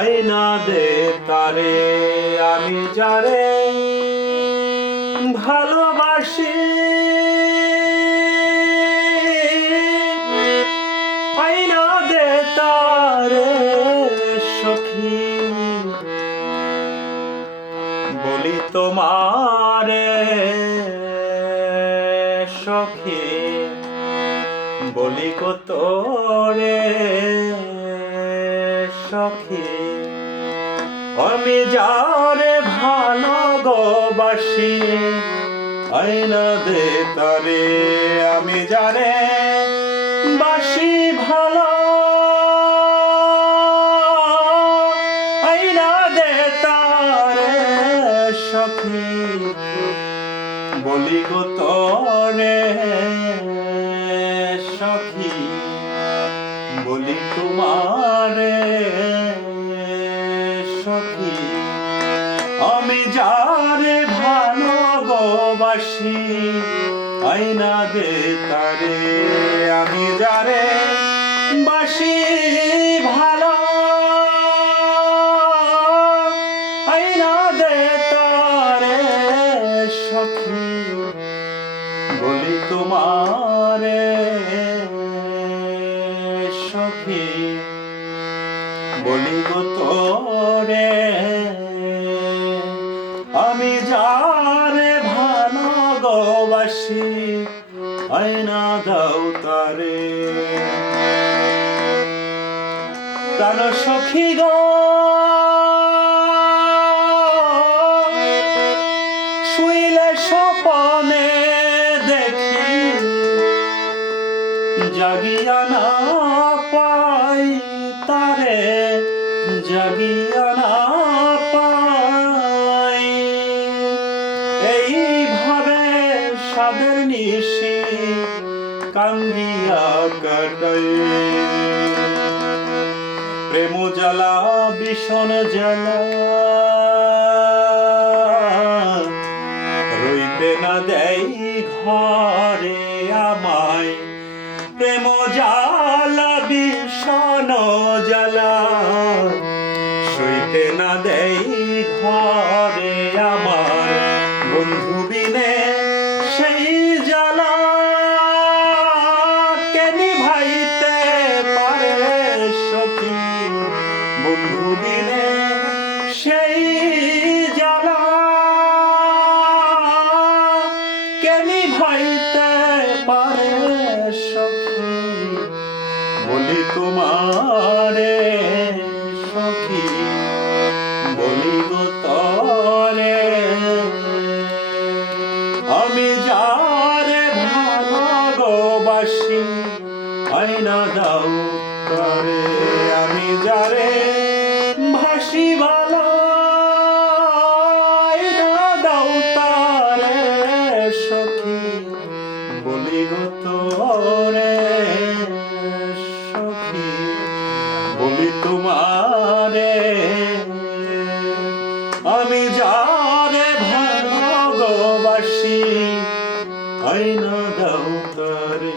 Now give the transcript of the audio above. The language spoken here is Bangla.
আয়না দে তারে আমি যারে ভালোবাসি। আয়না দে তারে সখী বলি তোমারে সখী বলি গো তোরে সখী আমি যারে ভালোবাসি। আয়না দে তারে আমি যারে বাসি ভালো। আয়না দে তারে সখী বলি গো তোরে সখী বলি তোমারে সখী আমি যারে ভালোবাসি। আয়না দে তারে আমি যারে বাসি ভালো। আয়না দে তারে সখী বলি তোমারে সখী বলি গো তোরে আমি যারে ভালোবাসি। আয়না দাও তারে প্রাণ সখী গো শুইলে স্বপনে দেখি জাগিয়া না পাই তারে জাগিয়া না পাই। এইভাবে সাদের নিশি কান্দিয়া কাটাই। প্রেম জ্বালা বিষণ জ্বালা রইতে না দেয় ঘরে আমায়। প্রেম জ্বালা বিষণ জ্বালা সইতে না দেয় ঘরে আমার। বন্ধু বিনে সেই জ্বালা কে নিভাইতে পারে সখী। বন্ধু বিনে সেই জ্বালা কে নিভাইতে পারে সখী বলি তোমারে সখী বলি গো তোরে আমি যারে ভালোবাসি। আয়না দাও তারে আমি যারে ভাসি ভালো। আয়না দাও তারে সখী বলি গো তোরে সখী বলি তোমারে আমি যারে ভালোবাসি। আয়না দাও তারে।